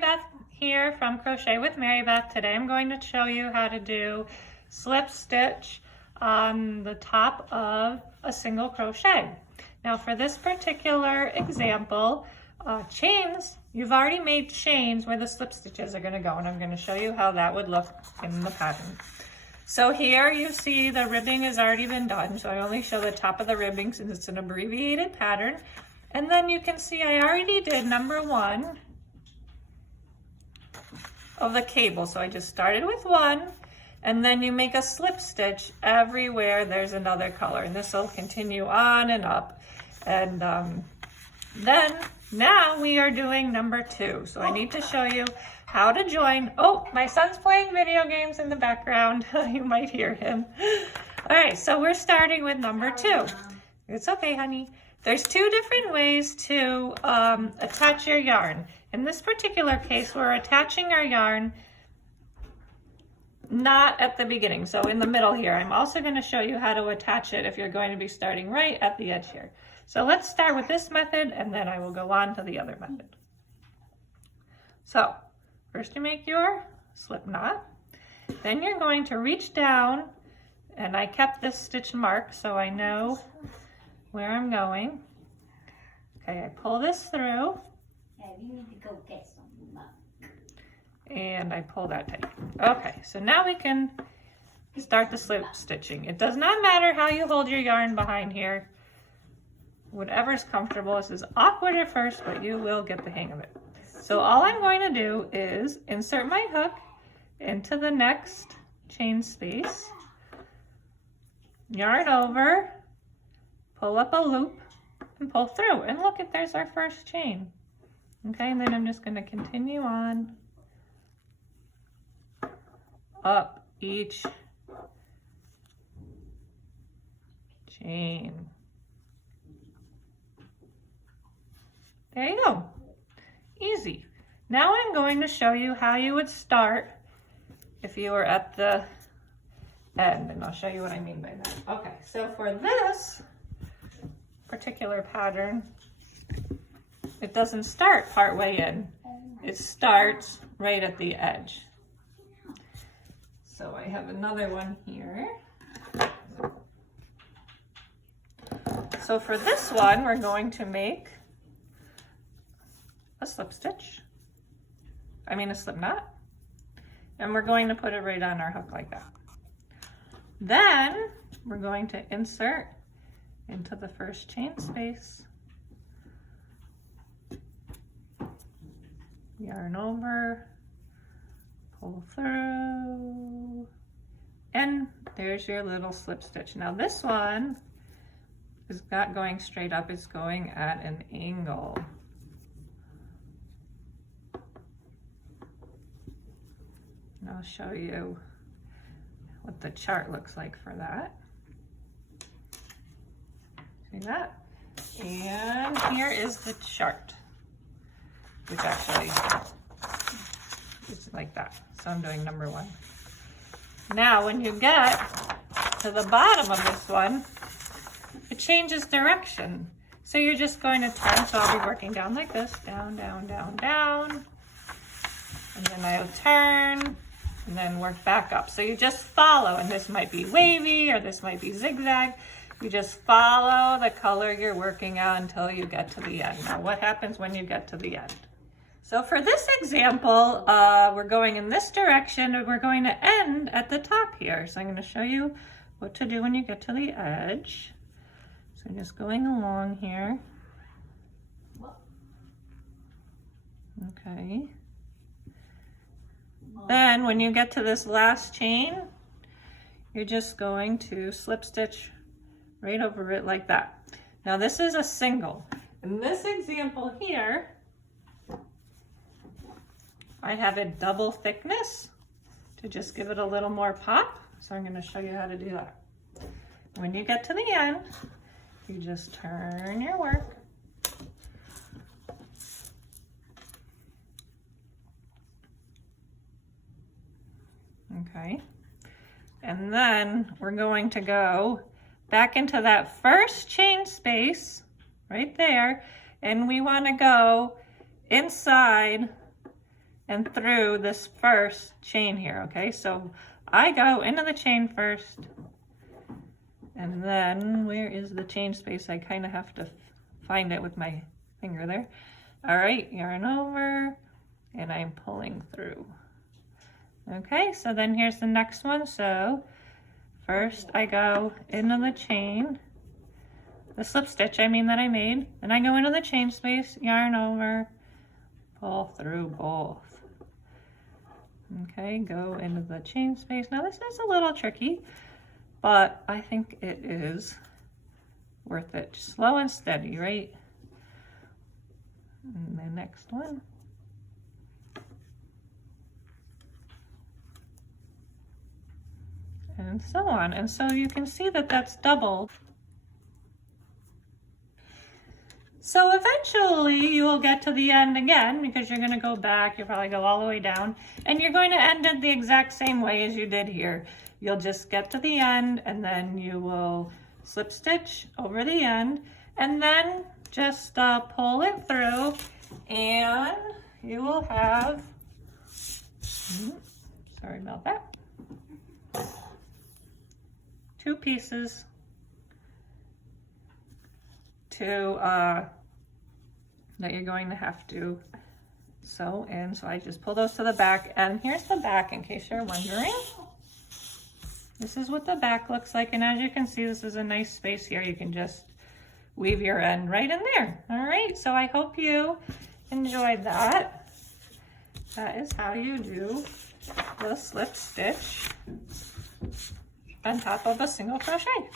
Beth here from Crochet with Mary Beth. Today I'm going to show you how to do slip stitch on the top of a single crochet. Now for this particular example, chains, you've already made chains where the slip stitches are going to go, and I'm going to show you how that would look in the pattern. So here you see the ribbing has already been done, so I only show the top of the ribbing since it's an abbreviated pattern. And then you can see I already did number 1 of the cable. So I just started with 1, and then you make a slip stitch everywhere there's another color, and this will continue on and up. And then now we are doing number 2. So I need to show you how to join. Oh, my son's playing video games in the background. You might hear him. All right, so we're starting with number 2. It's okay, honey. There's 2 different ways to attach your yarn. In this particular case, we're attaching our yarn not at the beginning, so in the middle here. I'm also going to show you how to attach it if you're going to be starting right at the edge here. So let's start with this method, and then I will go on to the other method. So first you make your slip knot, then you're going to reach down, and I kept this stitch marked so I know where I'm going. Okay, I pull this through. Yeah, you need to go get some luck. And I pull that tight. Okay, so now we can start the slip stitching. It does not matter how you hold your yarn behind here. Whatever's comfortable. This is awkward at first, but you will get the hang of it. So all I'm going to do is insert my hook into the next chain space, yarn over, pull up a loop, and pull through. And look, there's our first chain. Okay, and then I'm just going to continue on up each chain. There you go. Easy. Now I'm going to show you how you would start if you were at the end, and I'll show you what I mean by that. Okay, so for this particular pattern, it doesn't start part way in. It starts right at the edge. So I have another one here. So for this one, we're going to make a slip stitch. A slip knot. And we're going to put it right on our hook like that. Then we're going to insert into the first chain space, yarn over, pull through, and there's your little slip stitch. Now this one is not going straight up, it's going at an angle. And I'll show you what the chart looks like for that. See that? And here is the chart, which actually is like that. So I'm doing number 1. Now when you get to the bottom of this one, it changes direction. So you're just going to turn, so I'll be working down like this, down, down, down, down. And then I'll turn, and then work back up. So you just follow, and this might be wavy, or this might be zigzag. You just follow the color you're working on until you get to the end. Now, what happens when you get to the end? So for this example, we're going in this direction, and we're going to end at the top here. So I'm going to show you what to do when you get to the edge. So I'm just going along here. Okay. Then when you get to this last chain, you're just going to slip stitch right over it like that. Now this is a single. In this example here, I have a double thickness to just give it a little more pop. So I'm going to show you how to do that. When you get to the end, you just turn your work. Okay. And then we're going to go back into that first chain space right there, and we want to go inside and through this first chain here, okay? So I go into the chain first, and then where is the chain space? I kind of have to find it with my finger there. All right, yarn over, and I'm pulling through. Okay, so then here's the next one. So first I go into the chain, the slip stitch I mean that I made, and I go into the chain space, yarn over, pull through both. Okay, go into the chain space. Now this is a little tricky, but I think it is worth it. Just slow and steady, right? And the next one. And so on. And so you can see that that's doubled. So eventually you will get to the end again, because you're going to go back, you'll probably go all the way down, and you're going to end it the exact same way as you did here. You'll just get to the end, and then you will slip stitch over the end, and then just pull it through, and you will have, sorry about that, 2 pieces to that you're going to have to sew in. So I just pull those to the back, and here's the back in case you're wondering. This is what the back looks like, and as you can see, this is a nice space here. You can just weave your end right in there. All right, so I hope you enjoyed that. That is how you do the slip stitch on top of a single crochet.